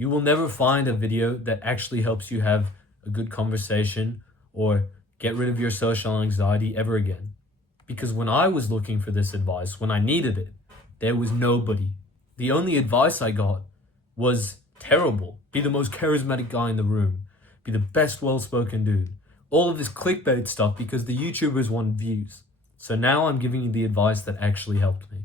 You will never find a video that actually helps you have a good conversation or get rid of your social anxiety ever again. Because when I was looking for this advice, when I needed it, there was nobody. The only advice I got was terrible. Be the most charismatic guy in the room. Be the best well-spoken dude. All of this clickbait stuff because the YouTubers want views. So now I'm giving you the advice that actually helped me.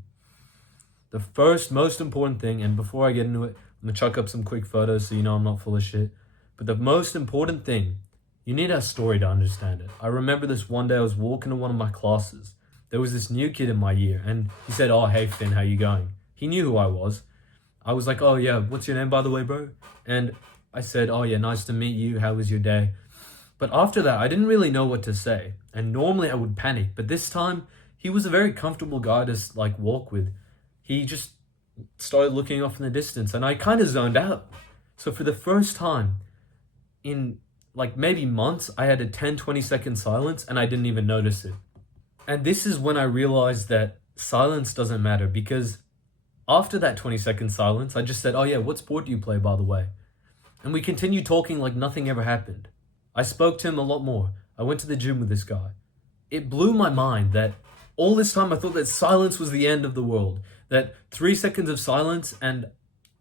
The first most important thing, and before I get into it, I'm gonna chuck up some quick photos so you know I'm not full of shit. But the most important thing, you need a story to understand it. I remember this one day I was walking to one of my classes. There was this new kid in my year and he said, "Oh, hey Finn, how you going?" He knew who I was. I was like, "Oh yeah, what's your name by the way, bro?" And I said, "Oh yeah, nice to meet you. How was your day?" But after that, I didn't really know what to say. And normally I would panic, but this time he was a very comfortable guy to like walk with. He just started looking off in the distance and I kind of zoned out. So for the first time in like maybe months, I had a 10-20 second silence and I didn't even notice it. And this is when I realized that silence doesn't matter, because after that 20-second silence, I just said, "Oh yeah, what sport do you play by the way?" And we continued talking like nothing ever happened. I spoke to him a lot more. I went to the gym with this guy. It blew my mind that all this time I thought that silence was the end of the world, that 3 seconds of silence and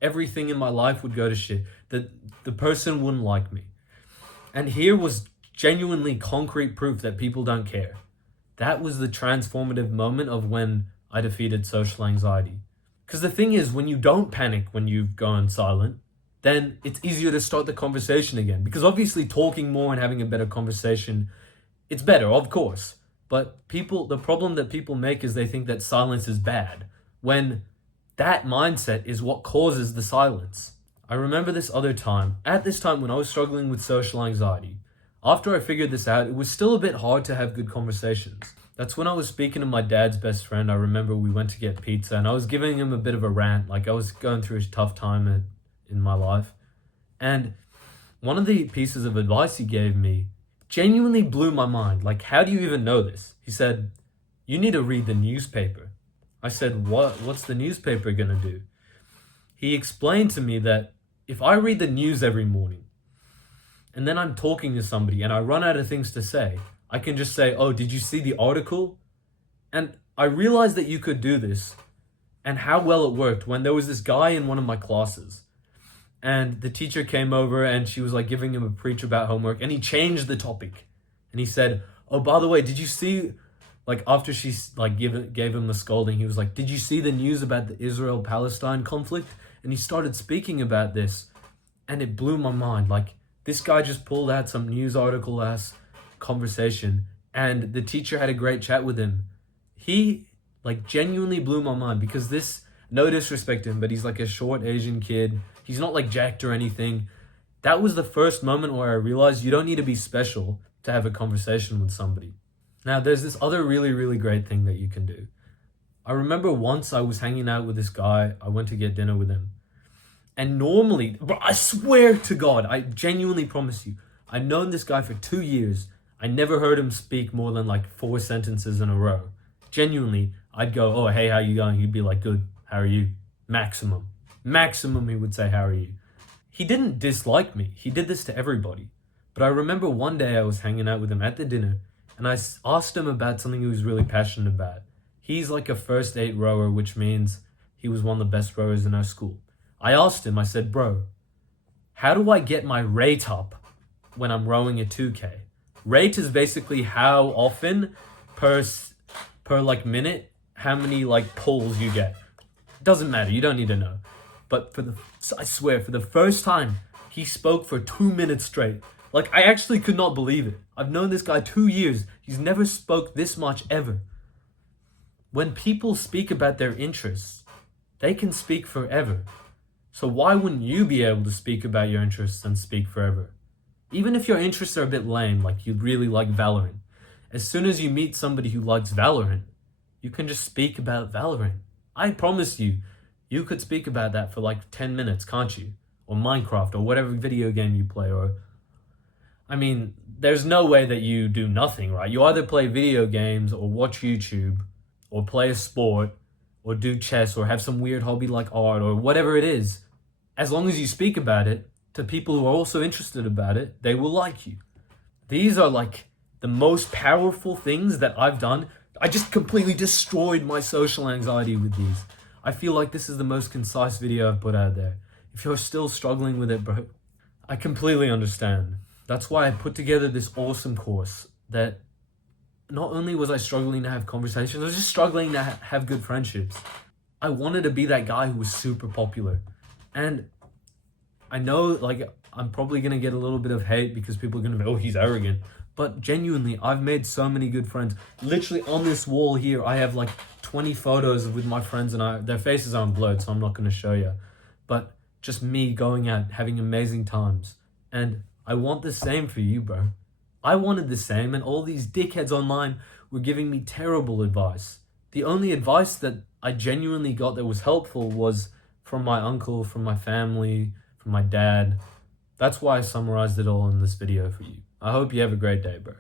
everything in my life would go to shit, that the person wouldn't like me. And here was genuinely concrete proof that people don't care. That was the transformative moment of when I defeated social anxiety. Because the thing is, when you don't panic when you've gone silent, then it's easier to start the conversation again. Because obviously talking more and having a better conversation, it's better, of course. But the problem that people make is they think that silence is bad, when that mindset is what causes the silence. I remember at this time when I was struggling with social anxiety, after I figured this out, it was still a bit hard to have good conversations. That's when I was speaking to my dad's best friend. I remember we went to get pizza and I was giving him a bit of a rant, like I was going through a tough time in my life. And one of the pieces of advice he gave me genuinely blew my mind. Like, how do you even know this? He said, "You need to read the newspaper." I said, what's the newspaper gonna do? He explained to me that if I read the news every morning and then I'm talking to somebody and I run out of things to say, I can just say, "Oh, did you see the article?" And I realized that you could do this and how well it worked when there was this guy in one of my classes and the teacher came over and she was like giving him a preach about homework and he changed the topic. And he said, "Oh, by the way, did you see," like after she like gave him the scolding, he was like, "Did you see the news about the Israel-Palestine conflict?" And he started speaking about this and it blew my mind. Like, this guy just pulled out some news article ass conversation and the teacher had a great chat with him. He like genuinely blew my mind because no disrespect to him, but he's like a short Asian kid. He's not like jacked or anything. That was the first moment where I realized you don't need to be special to have a conversation with somebody. Now, there's this other really, really great thing that you can do. I remember once I was hanging out with this guy. I went to get dinner with him. And normally, but I swear to God, I genuinely promise you, I've known this guy for 2 years. I never heard him speak more than like 4 sentences in a row. Genuinely, I'd go, "Oh, hey, how you going?" He'd be like, "Good, how are you?" Maximum, he would say, "How are you?" He didn't dislike me. He did this to everybody. But I remember one day I was hanging out with him at the dinner and I asked him about something he was really passionate about. He's like a first 8 rower, which means he was one of the best rowers in our school. I asked him, I said, "Bro, how do I get my rate up when I'm rowing a 2K? Rate is basically how often per like minute, how many like pulls you get. Doesn't matter, you don't need to know. But I swear, for the first time, he spoke for 2 minutes straight. Like, I actually could not believe it. I've known this guy 2 years. He's never spoke this much ever. When people speak about their interests, they can speak forever. So why wouldn't you be able to speak about your interests and speak forever? Even if your interests are a bit lame, like you really like Valorant, as soon as you meet somebody who likes Valorant, you can just speak about Valorant. I promise you, you could speak about that for like 10 minutes, can't you? Or Minecraft, or whatever video game you play, or... I mean, there's no way that you do nothing, right? You either play video games, or watch YouTube, or play a sport, or do chess, or have some weird hobby like art, or whatever it is. as long as you speak about it to people who are also interested about it, they will like you. These are like the most powerful things that I've done. I just completely destroyed my social anxiety with these. I feel like this is the most concise video I've put out there. If you're still struggling with it, bro, I completely understand. That's why I put together this awesome course that not only was I struggling to have conversations, I was just struggling to have good friendships. I wanted to be that guy who was super popular. And I know, like, I'm probably going to get a little bit of hate because people are going to be, oh, he's arrogant. But genuinely, I've made so many good friends. Literally on this wall here, I have like 20 photos with my friends, and their faces aren't blurred, so I'm not going to show you. But just me going out, having amazing times. And I want the same for you, bro. I wanted the same, and all these dickheads online were giving me terrible advice. The only advice that I genuinely got that was helpful was from my uncle, from my family, from my dad. That's why I summarized it all in this video for you. I hope you have a great day, bro.